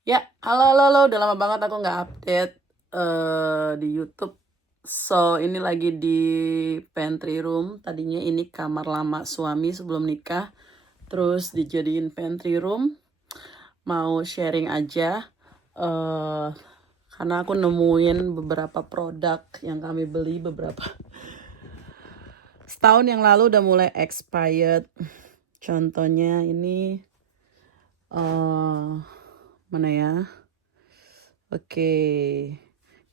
Ya, halo, halo, halo. Udah lama banget aku nggak update di YouTube. So, ini lagi di pantry room. Tadinya ini kamar lama suami sebelum nikah. Terus dijadiin pantry room. Mau sharing aja. eh karena aku nemuin beberapa produk yang kami beli beberapa setahun yang lalu udah mulai expired. Contohnya ini eh mana ya? Oke,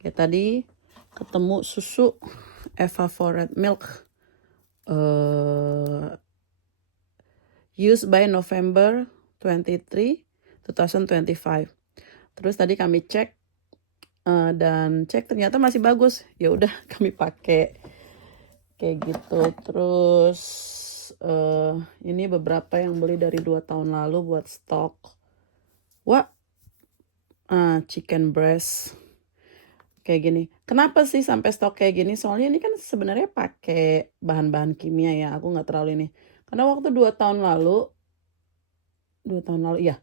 kayak tadi ketemu susu evaporate milk, uh, used by November 23, 2025. Terus tadi kami cek dan cek ternyata masih bagus. Ya udah kami pakai kayak gitu. Terus ini beberapa yang beli dari 2 tahun lalu buat stok. Wah, chicken breast. Kayak gini. Kenapa sih sampai stok kayak gini? Soalnya ini kan sebenarnya pakai bahan-bahan kimia ya. Aku nggak terlalu ini. Karena waktu 2 tahun lalu, ya,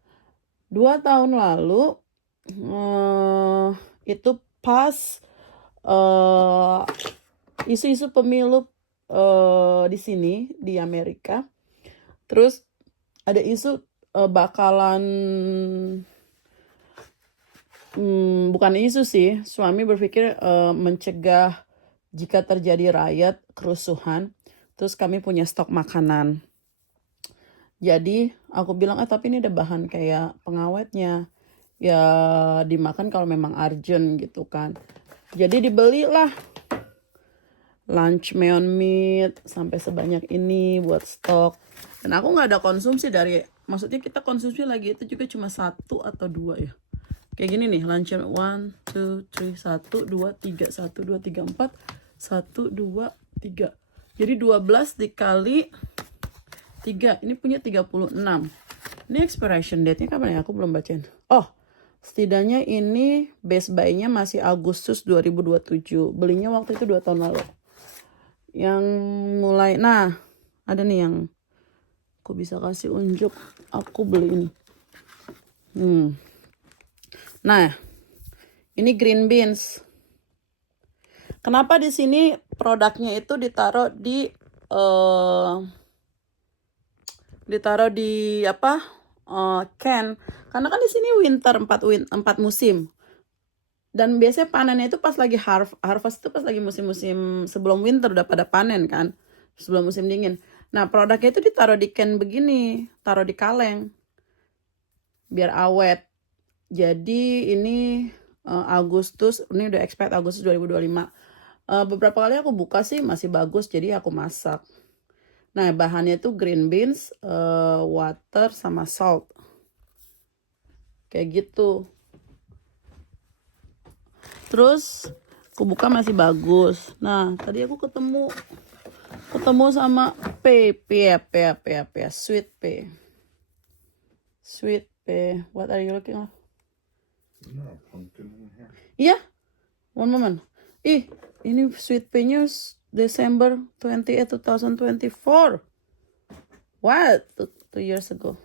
2 tahun lalu eh, itu pas eh, isu-isu pemilu di sini di Amerika. Terus ada isu bakalan bukan isu sih, suami berpikir mencegah jika terjadi riot, kerusuhan, terus kami punya stok makanan. Jadi aku bilang, tapi ini ada bahan kayak pengawetnya, ya dimakan kalau memang urgent gitu kan. Jadi dibelilah lunch meon meat sampai sebanyak ini buat stok. Dan aku nggak ada konsumsi maksudnya kita konsumsi lagi itu juga cuma 1 atau 2 ya. Kayak gini nih, luncheon 1, 2, 3, 1, 2, 3, 1, 2, 3, 4, 1, 2, 3. Jadi 12 dikali 3, ini punya 36. Ini expiration date-nya kapan ya? Aku belum bacain. Oh, setidaknya ini best buy-nya masih Agustus 2027. Belinya waktu itu 2 tahun lalu. Yang mulai, nah ada nih yang aku bisa kasih unjuk. Aku beli ini. Nah, ini green beans. Kenapa di sini produknya itu ditaruh di apa? Can. Karena kan di sini winter 4 musim. Dan biasanya panennya itu pas lagi harvest itu pas lagi musim-musim sebelum winter udah pada panen kan. Sebelum musim dingin. Nah, produknya itu ditaruh di can begini, taruh di kaleng biar awet. Jadi ini Agustus, ini udah expect Agustus 2025. Beberapa kali aku buka sih masih bagus, jadi aku masak. Nah, bahannya itu green beans, water, sama salt. Kayak gitu. Terus aku buka masih bagus. Nah, tadi aku ketemu sama sweet pea. Sweet pea. What are you looking at? No, pumpkin in here. Iya, one moment. Ini sweet pea-nya December 28, 2024. What? 2 years ago.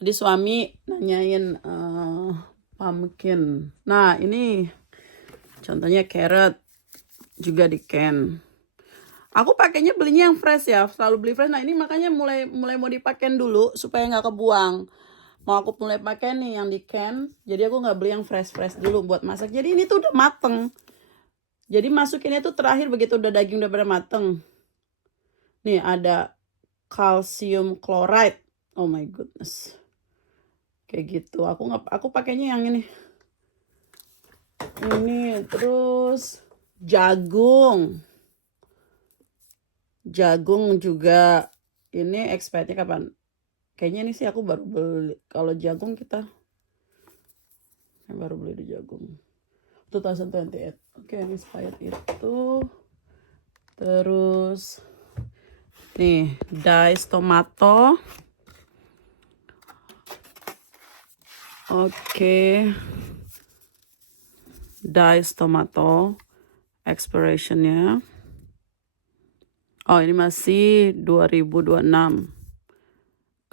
Tadi suami nanyain pumpkin. Nah, ini contohnya carrot juga di can. Aku pakainya belinya yang fresh ya, selalu beli fresh. Nah, ini makanya mulai mau dipakein dulu supaya nggak kebuang. Mau aku mulai pakai nih yang di can. Jadi aku nggak beli yang fresh dulu buat masak. Jadi ini tuh udah mateng. Jadi masukinnya tuh terakhir begitu udah daging udah pada mateng. Nih ada calcium chloride. Oh my goodness. Kayak gitu. Aku pakainya yang ini. Ini terus jagung. Jagung juga ini expirednya kapan? Kayaknya ini sih aku baru beli. Kalau jagung kita baru beli di jagung. 2028. Oke, yang expired itu. Terus nih, diced tomato. Oke. Diced tomato expirationnya. Oh, ini masih 2026.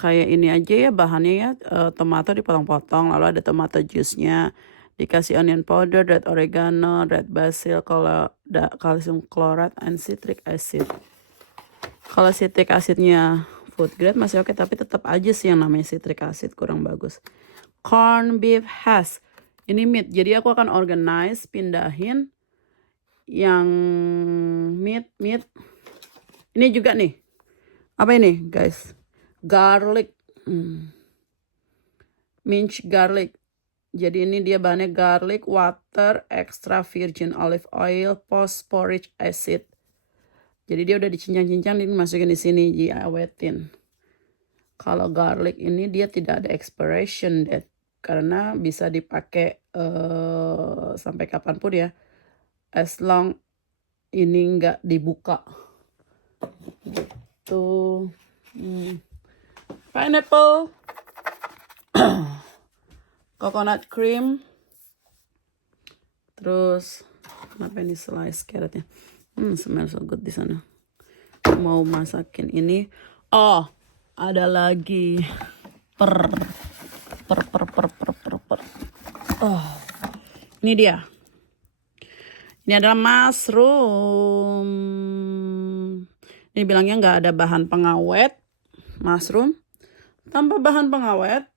kayak ini aja ya bahannya ya. Tomato dipotong-potong, lalu ada tomato juice-nya, dikasih onion powder, red oregano, red basil, kalau calcium chloride, and citric acid. Kalau citric acidnya food grade masih oke, tapi tetap aja sih yang namanya citric acid kurang bagus. Corn beef hash. Ini meat, jadi aku akan organize, pindahin yang meat. Ini juga nih. Apa ini guys? Garlic. Minced garlic. Jadi ini dia bahannya garlic, water, extra virgin olive oil, phosphoric acid. Jadi dia udah dicincang-cincang, ini masukin di sini, diawetin. Kalau garlic ini dia tidak ada expiration date karena bisa dipakai sampai kapanpun ya, as long ini nggak dibuka. Gitu. Pineapple, coconut cream, terus kenapa ini slice carrotnya? Smell so good di sana. Mau masakin ini. Oh, ada lagi Oh, ini dia. Ini adalah mushroom. Ini bilangnya nggak ada bahan pengawet. Mushroom tanpa bahan pengawet,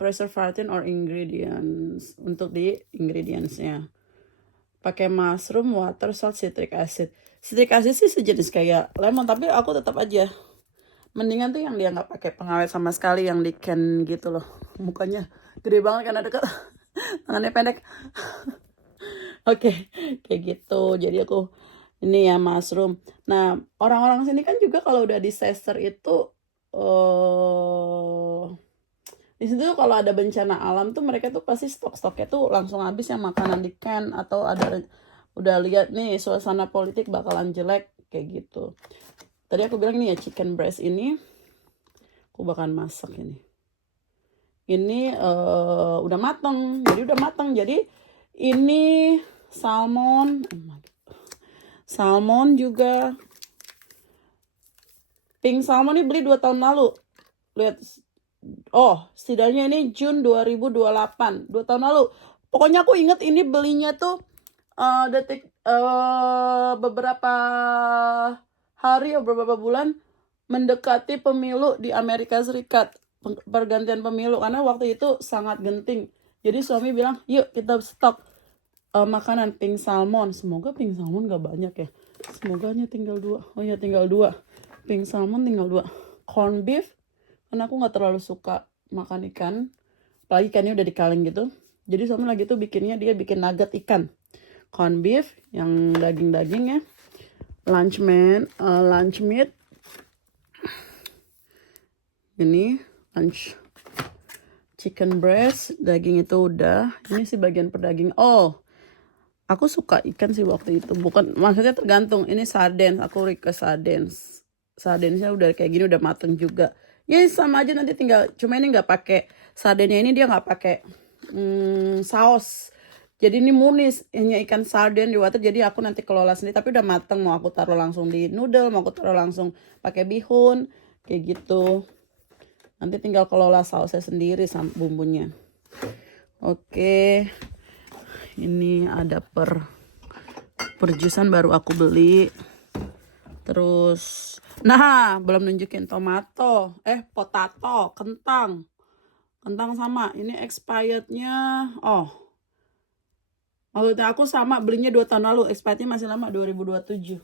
preservative or ingredients. Untuk di ingredientsnya pakai mushroom, water, salt, citric acid. Citric acid sih sejenis kayak lemon, tapi aku tetap aja mendingan tuh yang dia nggak pakai pengawet sama sekali, yang di can gitu loh. Mukanya gede banget karena deket, tangannya pendek. Oke, kayak gitu. Jadi aku ini ya mushroom. Nah, orang-orang sini kan juga kalau udah di Caesar itu di situ tuh kalau ada bencana alam tuh mereka tuh pasti stok-stoknya tuh langsung habis yang makanan di can, atau ada udah lihat nih suasana politik bakalan jelek kayak gitu. Tadi aku bilang ini ya chicken breast ini aku bakalan masak ini. Ini udah mateng. Jadi ini salmon. Oh my God. Salmon juga. Pink salmon ini beli 2 tahun lalu. Lihat. Oh, setidaknya ini June 2028. 2 tahun lalu. Pokoknya aku inget ini belinya tuh beberapa hari atau beberapa bulan mendekati pemilu di Amerika Serikat. Pergantian pemilu. Karena waktu itu sangat genting. Jadi suami bilang, yuk kita stok makanan pink salmon. Semoga pink salmon gak banyak ya. Semoga hanya tinggal 2. Oh ya, tinggal 2. Pink salmon tinggal 2. Corn beef. Karena aku gak terlalu suka makan ikan. Apalagi ikannya udah dikaling gitu. Jadi suami lagi tuh bikin nugget ikan. Corn beef yang daging-daging ya. Lunch meat. Ini lunch chicken breast. Daging itu udah. Ini sih bagian perdaging. Oh, aku suka ikan sih waktu itu. Bukan, maksudnya tergantung. Ini sardines. Aku request sardines. Sardinesnya udah kayak gini, udah mateng juga. Ya sama aja nanti tinggal, cuma ini nggak pakai sardennya, ini dia nggak pakai saus. Jadi ini murni hanya ikan sarden di water. Jadi aku nanti kelola sendiri, tapi udah mateng. Mau aku taruh langsung di noodle, mau aku taruh langsung pakai bihun, kayak gitu. Nanti tinggal kelola sausnya sendiri sama bumbunya. Oke, ini ada perjusan baru aku beli. Terus, nah belum nunjukin potato, kentang sama. Ini expirednya, maksudnya aku sama belinya 2 tahun lalu, expirednya masih lama 2027.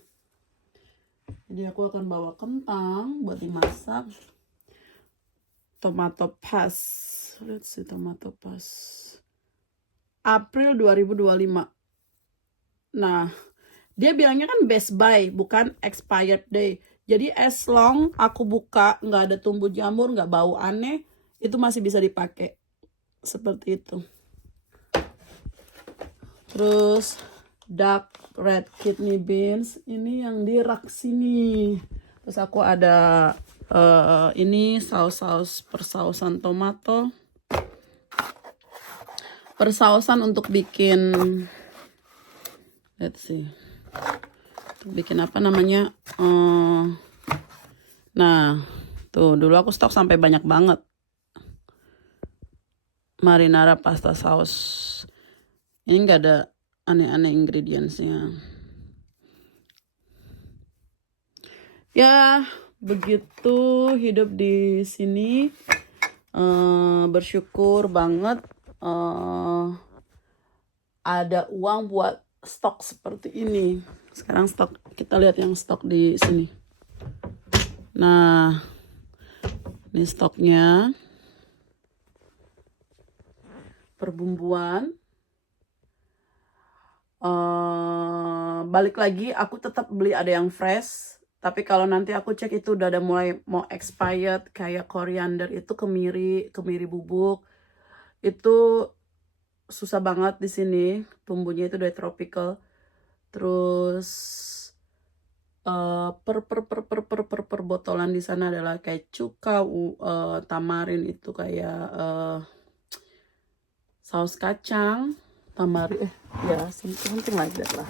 Jadi aku akan bawa kentang buat dimasak. Tomato paste, let's see, tomato paste April 2025. Nah, dia bilangnya kan best buy, bukan expired day. Jadi as long aku buka nggak ada tumbuh jamur, nggak bau aneh, itu masih bisa dipakai. Seperti itu. Terus dark red kidney beans, ini yang di rak sini. Terus aku ada ini saus persausan tomato. Persausan untuk bikin, let's see, untuk bikin apa namanya, nah Tuh, dulu aku stok sampai banyak banget. Marinara pasta saus. Ini nggak ada aneh-aneh ingredientsnya. Ya, begitu hidup di sini. Bersyukur banget ada uang buat stok seperti ini. Sekarang stok, kita lihat yang stok di sini. Nah, ini stoknya. Perbumbuan. Balik lagi, aku tetap beli ada yang fresh. Tapi kalau nanti aku cek itu udah ada mulai mau expired, kayak koriander itu kemiri bubuk. Itu susah banget di sini. Bumbunya itu dari tropical. Terus per botolan di sana adalah kayak cuka, tamarin itu kayak saus kacang, tamarin, ya something like that lah.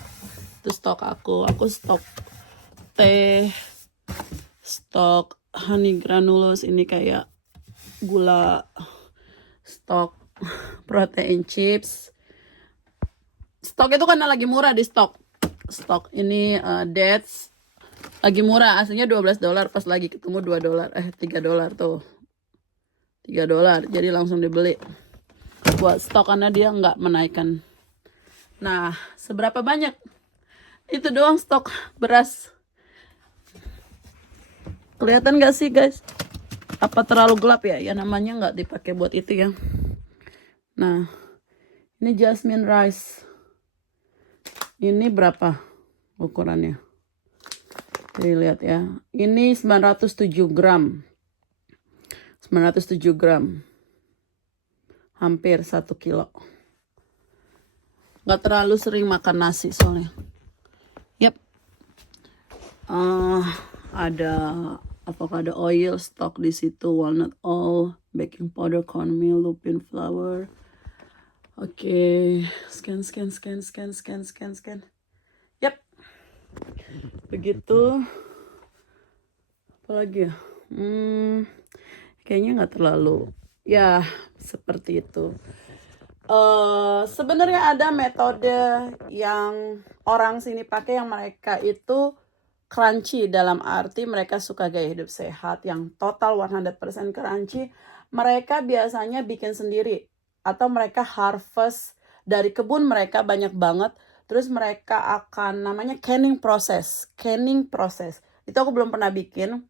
Itu stok aku stok teh, stok honey granules, ini kayak gula, stok protein chips. Stok itu karena lagi murah di stok ini dates lagi murah, aslinya $12, pas lagi ketemu $2, $3 tuh, $3, jadi langsung dibeli buat stok karena dia nggak menaikkan. Nah, seberapa banyak? Itu doang stok beras. Kelihatan gak sih guys? Apa terlalu gelap ya? Ya namanya nggak dipakai buat itu ya. Nah, ini jasmine rice. Ini berapa ukurannya? Jadi lihat ya. Ini 907 gram. 907 gram. Hampir 1 kilo. Nggak terlalu sering makan nasi soalnya. Yap. Ada avocado oil stok di situ, walnut oil, baking powder, cornmeal, lupin flour. Oke, scan. Yap. Begitu. Apalagi ya? Kayaknya nggak terlalu. Ya, seperti itu. Sebenarnya ada metode yang orang sini pakai yang mereka itu crunchy, dalam arti mereka suka gaya hidup sehat yang total 100% crunchy. Mereka biasanya bikin sendiri atau mereka harvest dari kebun mereka banyak banget. Terus mereka akan namanya canning process. Itu aku belum pernah bikin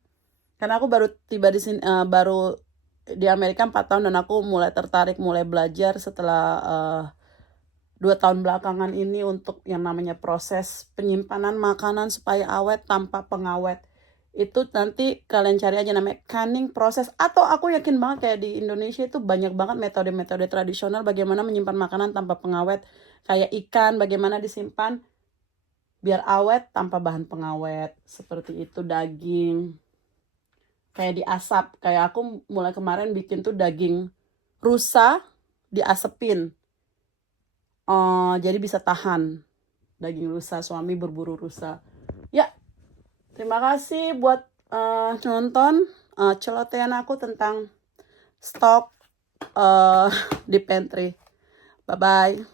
karena aku baru tiba di sini, baru di Amerika 4 tahun, dan aku mulai tertarik, mulai belajar setelah 2 tahun belakangan ini untuk yang namanya proses penyimpanan makanan supaya awet tanpa pengawet. Itu nanti kalian cari aja namanya canning process. Atau aku yakin banget kayak di Indonesia itu banyak banget metode-metode tradisional bagaimana menyimpan makanan tanpa pengawet. Kayak ikan, bagaimana disimpan biar awet tanpa bahan pengawet. Seperti itu, daging. Kayak diasap. Kayak aku mulai kemarin bikin tuh daging rusa diasepin. Jadi bisa tahan daging rusa, suami berburu rusa. Ya, terima kasih buat nonton celotehan aku tentang stok di pantry. Bye-bye.